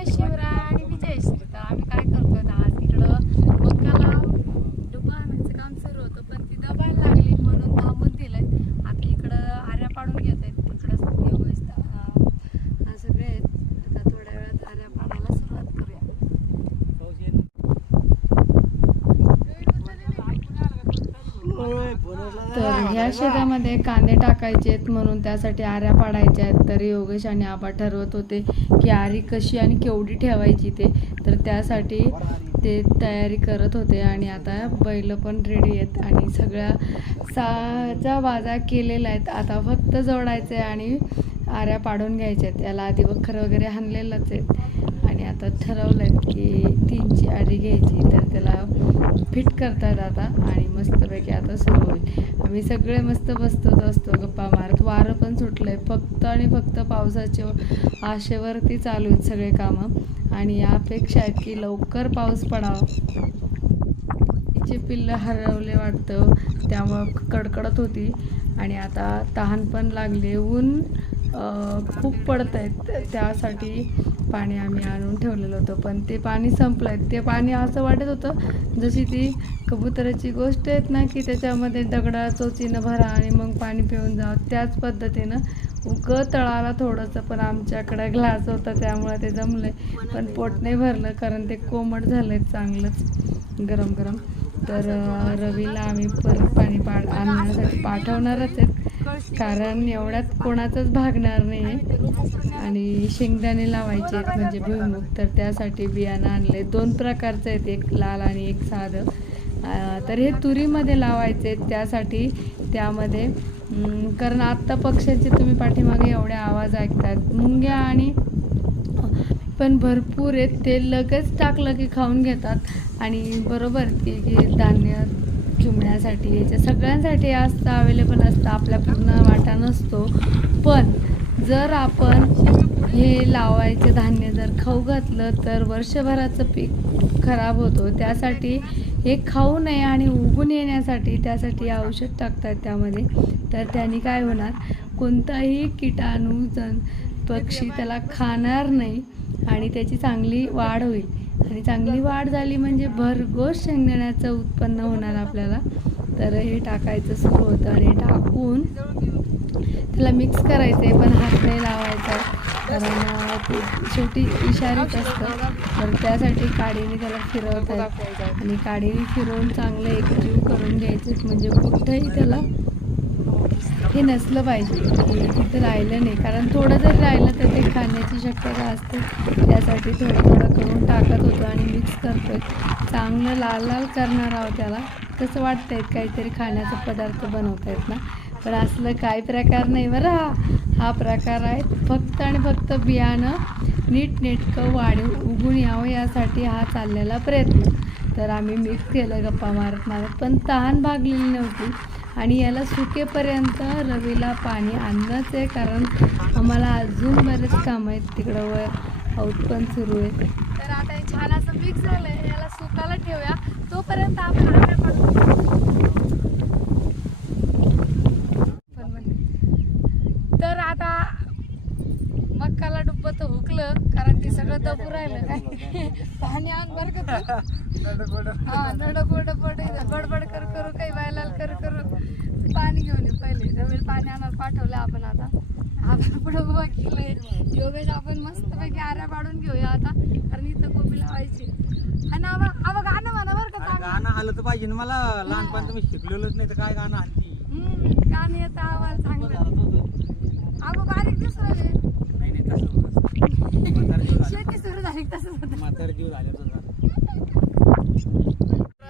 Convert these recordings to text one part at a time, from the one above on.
जय शिवराय आणि विजय श्री तर आम्ही काय करतोय आता आज इकडं मक्काला डब्बा आणायचं काम सुरू होतं पण ती दबायला लागली म्हणून थांबून दिलंय आता इकडं आऱ्या पाडून घेत आहेत तिकडं व्यवस्थित अं, सगळे आहेत आता थोड्या वेळात आऱ्या पाडायला सुरुवात करूया तर ह्या कांदे टाकायचे आहेत म्हणून त्यासाठी आऱ्या पाडायच्या आहेत. तर योगेश आणि आबा ठरवत होते की आरी कशी आणि केवढी ठेवायची ते. तर त्यासाठी ते तयारी करत होते आणि आता बैल पण रेडी आहेत आणि सगळ्या साजा बाजा केलेल्या आहेत. आता फक्त जोडायचे आणि आऱ्या पाडून घ्यायच्या आहेत. याला आधी वखर वगैरे हाणलेलंच आहेत. आणि आता ठरवलं आहे की तीनची आडी घ्यायची तर त्याला फिट करतात आता आणि मस्तपैकी आता सुरू होईल. आम्ही सगळे मस्त बसतोच असतो गप्पा मारत. वारं पण सुटलं आहे फक्त आणि फक्त पावसाच्या आशेवरती चालू आहेत सगळे कामं. आणि या अपेक्षा आहेत की लवकर पाऊस पडावा. तिचे पिल्लं हरवले वाटतं. त्यामुळं कडकडत होती. आणि आता तहान पण लागले. ऊन खूप पडत आहेत त्यासाठी पाणी आम्ही आणून ठेवलेलं होतं. पण ते पाणी संपलं आहे ते पाणी असं वाटत होतं जशी ती कबुतराची गोष्ट आहेत ना की त्याच्यामध्ये दगडा चोचीनं भरा आणि मग पाणी पिऊन जा त्याच पद्धतीनं उग तळाला थोडंसं पण आमच्याकडं ग्लास होता त्यामुळे ते जमलं पण पोट नाही भरलं कारण ते कोमट झालं आहे चांगलंच गरम गरम. तर रवीला आम्ही परत पाणी पाड आणण्यासाठी पाठवणारच आहेत. कारण एवढ्यात कोणाचंच भागणार नाही आहे आणि शेंगदाणे लावायचे आहेत म्हणजे भुईमुग. तर त्यासाठी बियाणं आणले. दोन प्रकारचं आहेत एक लाल आणि एक साधं. तर हे तुरीमध्ये लावायचे आहेत. त्यासाठी त्यामध्ये कारण आत्ता पक्ष्यांचे तुम्ही पाठीमागे एवढे आवाज ऐकतात. मुंग्या आणि पण भरपूर आहेत. ते लगेच टाकलं की खाऊन घेतात. आणि बरोबर की की धान्य चुमण्यासाठी याच्या सगळ्यांसाठी असतं अवेलेबल असतं. आपल्या पूर्ण वाटा नसतो. पण जर आपण हे लावायचे धान्य जर खाऊ घातलं तर वर्षभराचं पीक खराब होतो. त्यासाठी हे खाऊ नये आणि उगून येण्यासाठी त्यासाठी औषध टाकतात त्यामध्ये. तर त्याने काय होणार? कोणताही किटाणू जन पक्षी त्याला खाणार नाही आणि त्याची चांगली वाढ होईल. आणि चांगली वाढ झाली म्हणजे भरघोस शेंगदाण्याचं उत्पन्न होणार आपल्याला. तर हे टाकायचं सुरू होतं आणि टाकून त्याला मिक्स करायचं आहे पण हात नाही लावायचा. कारण ते शेवटी इशारीत असतं. तर त्यासाठी काडीने त्याला फिरवतात. आणि काडीने फिरवून चांगलं एकजीव करून घ्यायचं म्हणजे कुठंही त्याला हे नसलं पाहिजे. म्हणजे तिथं राहिलं नाही. कारण थोडं जरी राहिलं तर ते खाण्याची शक्यता असते. त्यासाठी थोडं थोडं करून टाकत होतो आणि मिक्स करतोय. चांगलं लाल लाल करणार आहोत त्याला. कसं वाटतंय काहीतरी खाण्याचा पदार्थ बनवतायत ना. पण असलं काही प्रकार नाही बरं हा प्रकार आहे. फक्त आणि फक्त बियाणं नीटनेटकं वाढ उगून यावं यासाठी हा चाललेला प्रयत्न. तर आम्ही मिक्स केलं गप्पा मारत मारत. पण तहान भागलेली नव्हती आणि याला सुकेपर्यंत रवीला पाणी आणणंच आहे कारण आम्हाला अजून बरेच कामं आहेत. तिकडं वर आऊत पण सुरू आहे. तर आता हे छान असं मिक्स आहे याला सुकायला ठेवूया. तोपर्यंत आपण आऱ्या पाडू. पण म्हण- तर आता मक्काला डुब्ब तर हुकलं कारण ते सगळं दबू राहिलं काय पाणी हा नडक वडक बडबड कर करू काही वायलाल कर करू पाणी घेऊन ये पहिले. रवीला पाणी आणायला पाठवलं आपण आता. आपण पुढे उभा केलंय. योगेश आपण मस्त पैकी आऱ्या पाडून घेऊया आता. कारण इथं कोबी लावायची. आणि आबा गाणं म्हणा बरं का चांगलं. गाणं. आलं तर पाहिजे ना मला. लहानपण तुम्ही शिकलेलोच नाही तर काय गाणं हल्ली हम्म, गाणं येतं आवाज चांगलं. अगो बारीक दिसू राहिले नाही नाही तसं होतं. म्हातारे जीव झाले शेती सुरू झाली तसंच होतं. म्हातारे जीव झाले तुझा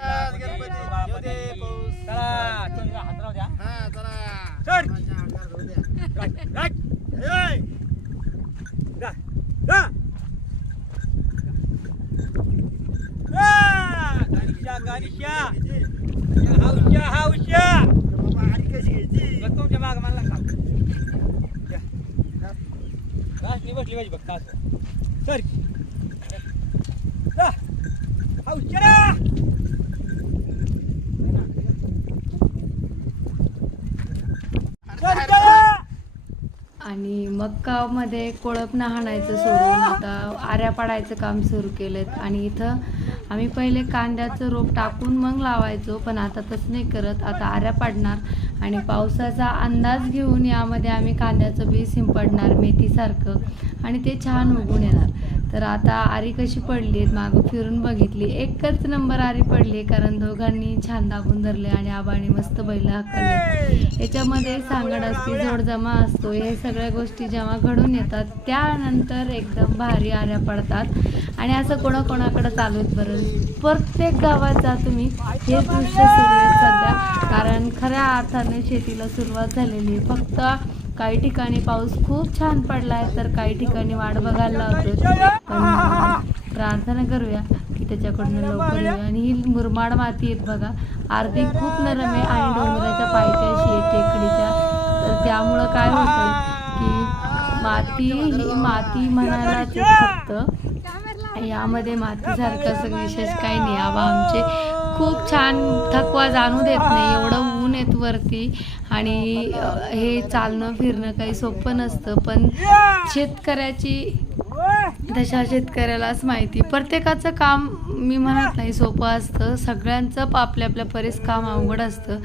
चला तुम्ही हात राहू द्या चल. राट, राट. ए! जा, जा. आ! गालिशा, गालिशा. हावश्या, हावश्या. बघ तुमच्या माग मला खा रासनी बसली पाहिजे बघ असं सर जा. हावश्या रा. आणि मग आणि मक्कामध्ये कोळप हाणायचं सोडून आता आऱ्या पाडायचं काम सुरू केलं आणि इथं आम्ही पहिले कांद्याचं रोप टाकून मग लावायचो पण आता तसं नाही करत. आता आऱ्या पाडणार आणि पावसाचा अंदाज घेऊन यामध्ये आम्ही कांद्याचं बी शिंपडणार मेथीसारखं आणि ते छान उगून येणार. तर आता आरी कशी पडली आहेत मागं? फिरून बघितली. एकच नंबर आरी पडली कारण दोघांनी छान दाबून धरले आणि आबाने मस्त बैल हक्कले याच्यामध्ये सांगड असते जोडजमा असतो हे सगळ्या गोष्टी जेव्हा घडून येतात त्यानंतर एकदम भारी आऱ्या पडतात. आणि असं कोणाकोणाकडे चालू आहेत बरं? प्रत्येक गावात जा तुम्ही. हे दृश्य सुरू आहे सध्या. कारण खऱ्या अर्थाने शेतीला सुरुवात झालेली आहे. फक्त काही ठिकाणी पाऊस खूप छान पडलाय तर काही ठिकाणी वाट बघायला लावतो पण प्रार्थना करूया की त्याच्याकडनं लवकर येऊया. आणि ही मुरमाड माती आहेत बघा अर्धी खूप नरम आहे आणि डोंगराच्या पायथ्याशी आहे टेकडीच्या. तर त्यामुळं काय होतं की माती ही माती म्हणायला फक्त यामध्ये मातीसारखं असं विशेष काही नाही. आबा आमचे खूप छान थकवा जाणू देत नाही. एवढं ऊन येत वरती. आणि हे चालणं फिरणं काही सोपं नसतं. पण शेतकऱ्याची तशा शेतकऱ्यालाच माहिती. प्रत्येकाचं काम मी म्हणत नाही सोपं असतं. सगळ्यांचं आपल्या आपल्या परीस काम अवघड असतं.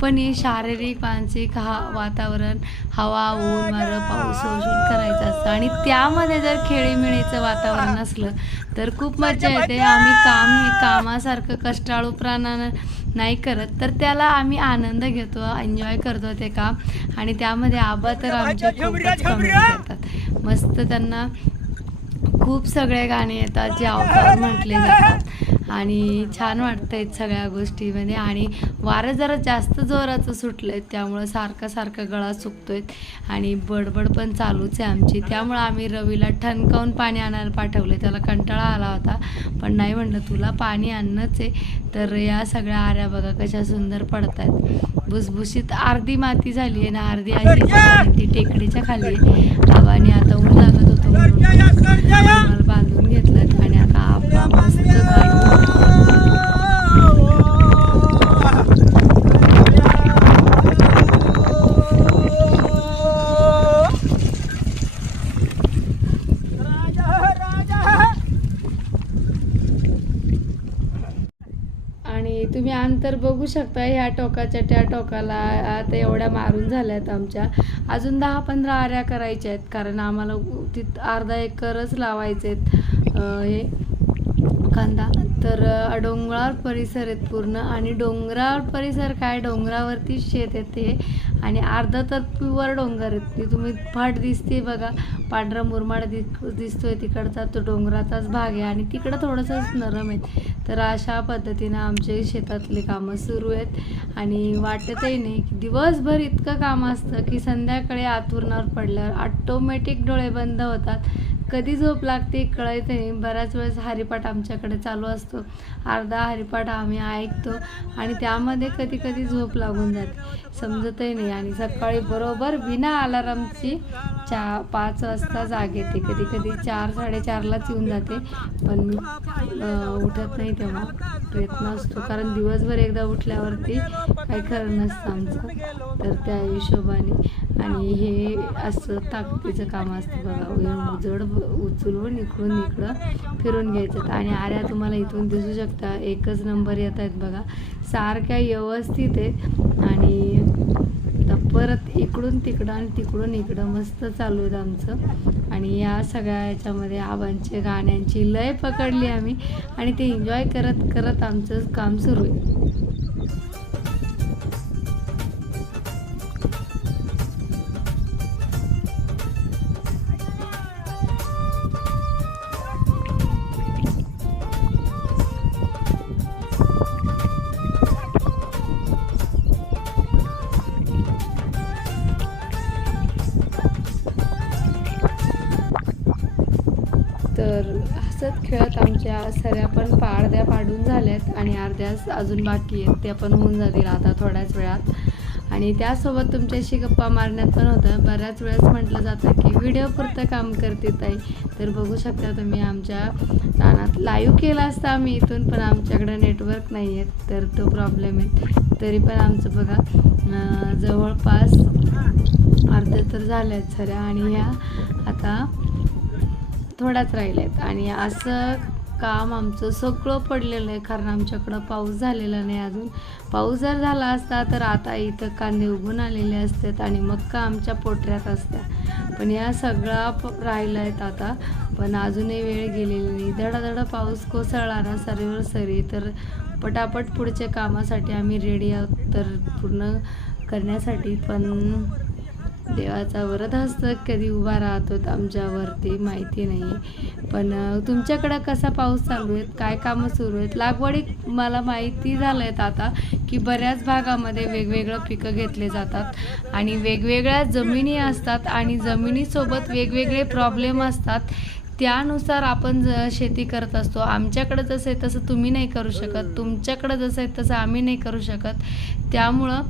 पण हे शारीरिक मानसिक हा वातावरण हवा ऊन वारं पाऊस शोषून करायचं असतं. आणि त्यामध्ये जर खेळीमेळीचं वातावरण असलं तर खूप मजा येते. आम्ही काम हे कामासारखं कष्टाळू प्राणानं नाही करत. तर त्याला आम्ही आनंद घेतो एन्जॉय करतो ते काम. आणि त्यामध्ये आबा तर आमचे खूपच कमी करतात. मस्त त्यांना खूप सगळे गाणे येतात जे अवतार म्हटले जातात. आणि छान वाटतंय सगळ्या गोष्टीमध्ये. आणि वारं जरा जास्त जोराचं सुटलंय त्यामुळं सारखं सारखं गळा सुकतोय. आणि बडबड पण चालूच आहे आमची. त्यामुळं आम्ही रवीला ठणकावून पाणी आणायला पाठवलं त्याला कंटाळा आला होता. पण नाही म्हणलं तुला पाणी आणणंच आहे. तर या सगळ्या आऱ्या बघा कशा सुंदर पडत आहेत भुसभुशीत अर्धी माती झाली आहे ना अर्धी अशी ती टेकडीच्या खाली आहे. आबाने आता ऊन लागत होतं बांधून घेतलं आणि आता आबा मस्त तुम्ही अंतर बघू शकता ह्या टोकाच्या त्या टोकाला. आता एवढ्या मारून झाल्या आहेत आमच्या. अजून दहा पंधरा आऱ्या करायच्या आहेत कारण आम्हाला तिथं अर्धा एकरच लावायचे आहेत हे कांदा. तर डोंगराळ परिसर आहेत पूर्ण आणि डोंगराळ परिसर काय? डोंगरावरती शेत येते आणि अर्धा तर प्युअर डोंगर आहेत. ती तुम्ही फाट दिसते बघा. पांढरा मुरमाड दिस दिसतोय तिकडचा. तो डोंगराचाच भाग आहे आणि तिकडं थोडंसंच नरम आहे तर अशा पद्धतीनं आमचे शेतातले कामं सुरू आहेत आणि वाटतही नाही की दिवसभर इतकं काम असतं की संध्याकाळी आतुरणावर पडल्यावर ऑटोमॅटिक डोळे बंद होतात. कधी झोप लागते कळत नाही. बऱ्याच वेळेस हरिपाठ आमच्याकडे चालू असतो. अर्धा हरिपाठ आम्ही ऐकतो आणि त्यामध्ये कधी कधी झोप लागून जाते. समजतही नाही आणि सकाळी बरोबर बिना अलारामची चा पाच वाजता जाग येते. कधी कधी चार साडेचारलाच येऊन जाते. पण मी उठत नाही तेव्हा. प्रयत्न असतो कारण दिवसभर एकदा उठल्यावरती काही खरं नसतं आमचं. तर त्या हिशोबाने आणि हे असं ताकदीचं काम असतं बघा. उजड उचलून इकडून इकडं फिरून घ्यायचं. आणि आऱ्या तुम्हाला इथून दिसू शकता एकच नंबर येत आहेत बघा. सारख्या व्यवस्थित आहेत. आणि परत इकडून तिकडं आणि तिकडून इकडं मस्त चालू आहेत आमचं. आणि या सगळ्या याच्यामध्ये आबांचे गाण्यांची लय पकडली आम्ही. आणि ते एन्जॉय करत करत आमचं काम सुरू आहे. त्या सऱ्या पण अर्ध्या पाडून झाल्यात आणि अर्ध्या अजून बाकी आहेत त्या पण होऊन जातील आता थोड्याच वेळात. आणि त्यासोबत तुमच्याशी गप्पा मारण्यात पण होतं. बऱ्याच वेळेस म्हटलं जातं की व्हिडिओ पुरतं काम करते ताई. तर बघू शकता तुम्ही आमच्या रानात लाईव्ह केला असता आम्ही इथून पण आमच्याकडे नेटवर्क नाही आहेत तर तो प्रॉब्लेम आहे. तरी पण आमचं बघा जवळपास अर्ध्या तर झाले आहेत सऱ्या आणि ह्या आता थोड्याच राहिल्या आहेत आणि असं काम आमचं सगळं पडलेलं आहे कारण आमच्याकडं पाऊस झालेला नाही अजून. पाऊस जर झाला असता तर आता इथं कांदे उघून आलेले असतात आणि मक्का आमच्या पोटऱ्यात असत्या. पण या सगळा प राहिला आहेत आता. पण अजूनही वेळ गेलेली नाही. धडाधडा पाऊस कोसळला ना सरीवर सरी तर पटापट पुढच्या कामासाठी आम्ही रेडी आहोत तर पूर्ण करण्यासाठी. पण देवाचा व्रत हस्त कधी उभा राहतो आमच्यावरती माहिती नाही. पण तुमच्याकडं कसा पाऊस चालू आहे काय कामं सुरू आहेत? लागवडी मला माहिती झालं आहेत आता की बऱ्याच भागामध्ये वेगवेगळं पिकं घेतले जातात आणि वेगवेगळ्या जमिनी असतात आणि जमिनीसोबत वेगवेगळे प्रॉब्लेम असतात. त्यानुसार आपण ज शेती करत असतो. आमच्याकडं जसं आहे तसं तुम्ही नाही करू शकत. तुमच्याकडं जसं आहे तसं आम्ही नाही करू शकत. त्यामुळं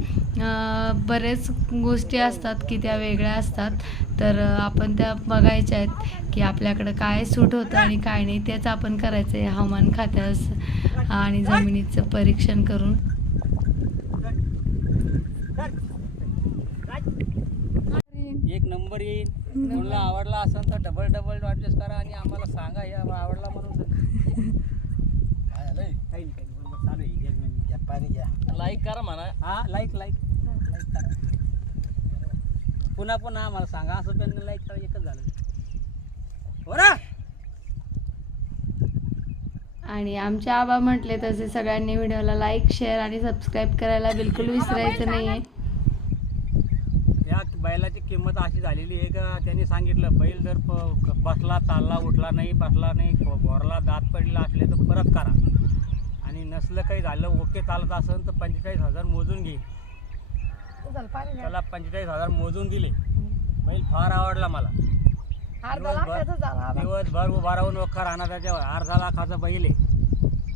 बरेच गोष्टी असतात की त्या वेगळ्या असतात. तर आपण त्या बघायच्या आहेत की आपल्याकडं काय सूट होतं आणि काय नाही तेच आपण करायचं आहे हवामान खात्यास आणि जमिनीचं परीक्षण करून. एक नंबर येईल कोणाला आवडला असेल तर डबल डबल ऍडजस्ट करा आणि आम्हाला सांगा या आवडला म्हणून लाईक करा म्हणा. हा लाईक लाईक लाईक करा पुन्हा पुन्हा आम्हाला सांगा. असं पण लाईक करा एकच झालं. हो ना? आणि आमच्या आबा म्हटले तसे सगळ्यांनी व्हिडिओला लाईक शेअर आणि सबस्क्राईब करायला बिलकुल विसरायचं नाही आहे बैलाची किंमत अशी झालेली आहे का? त्यांनी सांगितलं बैल जर प- बसला चालला उठला नाही बसला नाही भोरला दात पडला असले तर परत करा. आणि नसलं काही झालं ओके चालत असेल तर पंचेचाळीस हजार मोजून घेईल त्याला पंचेचाळीस हजार मोजून दिले. बैल फार आवडला मला. दिवसभर दिवसभर उभा राहून वखर आणा त्याच्यावर. अर्धा लाखाचा बैल आहे.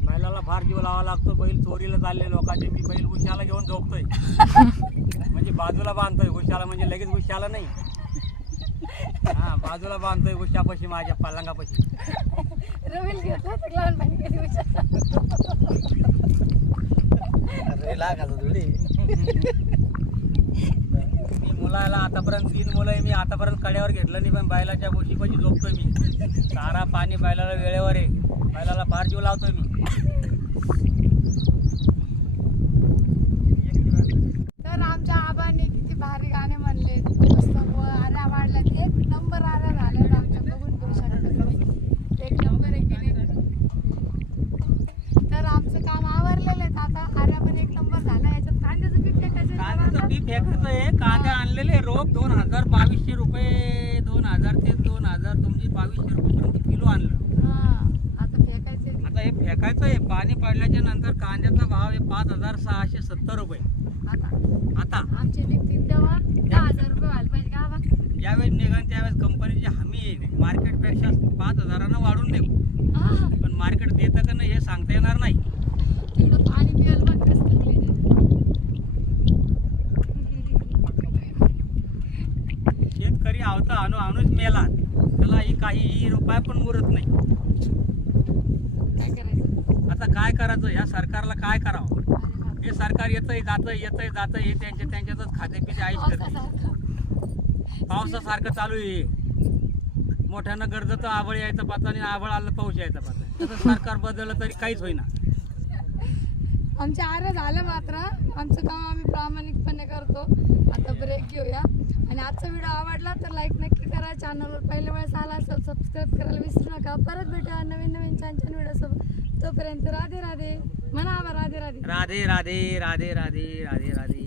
बैलाला फार जीव लावा लागतो. बैल चोरीला चालले लोकांचे. मी बैल उशाला घेऊन झोपतोय. म्हणजे बाजूला बांधतोय उशाला म्हणजे लगेच उशाला नाही. हा बाजूला बांधतोय उशापाशी माझ्या पलंगापाशी. मी मुलाला आतापर्यंत तीन मुलं आहे मी आतापर्यंत कड्यावर घेतलं नाही पण बैलाच्या गोशीपाशी झोपतोय मी. चारा पाणी बैलाला वेळेवर आहे. बैलाला फार जीव लावतोय मी तर आमच्या आबांनी किती भारी गाणे म्हणले मस्त व आऱ्या वाढल्यात एक नंबर आऱ्या झाल्या आमच्या बघून घेऊ शकता तुम्ही एक नंबर आहे की नाही तर आमचं काम आवरलेलं आहे आता आऱ्या पण एक नंबर झाला याच्यात कांद्याचं पीक फेकायचं बी फेकायचं आहे कांदे आणलेले रोप दोन हजार बावीसशे रुपये दोन हजार ते दोन हजार तुमची बावीसशे रुपयेपर्यंत किलो आणलं. हा आता फेकायचे आता हे फेकायचं आहे पाणी पडल्याच्या नंतर कांद्याचा भाव आहे पाच हजार सहाशे सत्तर रुपये. आता? आता. आमचे निघतील तेव्हा दहा हजार रुपये व्हायला पाहिजे ज्यावेळेस निघन त्यावेळेस कंपनीची हमी आहे मार्केटपेक्षा पाच हजारानं वाढून देऊ. हा. पण मार्केट देतं का नाही हे सांगता येणार नाही तिकडं पाणी पियाला बघ कसं थकलेलं शेतकरी आवता आणू आणूच मेला त्याला ही पाय पण उरत नाही. आता काय करायचं? या सरकारला काय करावं? हे सरकार येतंय जातंय येतंय जातंय हे त्यांच्या त्यांच्यातच खाते पिते आईश करते. पावसासारखं. चालू आहे. मोठ्यानं गरज आवळ आभळ यायचं पाहतं आणि आभळ आलं पाऊस यायचा पाहतं. तसं सरकार बदललं तरी काहीच होईना. आमच्या आर्य झालं मात्र. आमचं काम आम्ही प्रामाणिकपणे करतो. आता ब्रेक घेऊया. आणि आजचा व्हिडिओ आवडला तर लाईक नाही करा चॅनलवर पहिल्या वेळेस आला असेल सबस्क्राईब करायला विसरू नका. परत भेटा नवीन नवीन छान छान व्हिडिओ सोबत. तोपर्यंत राधे राधे. म्हणा आबा राधे राधे. राधे राधे राधे राधे राधे राधे.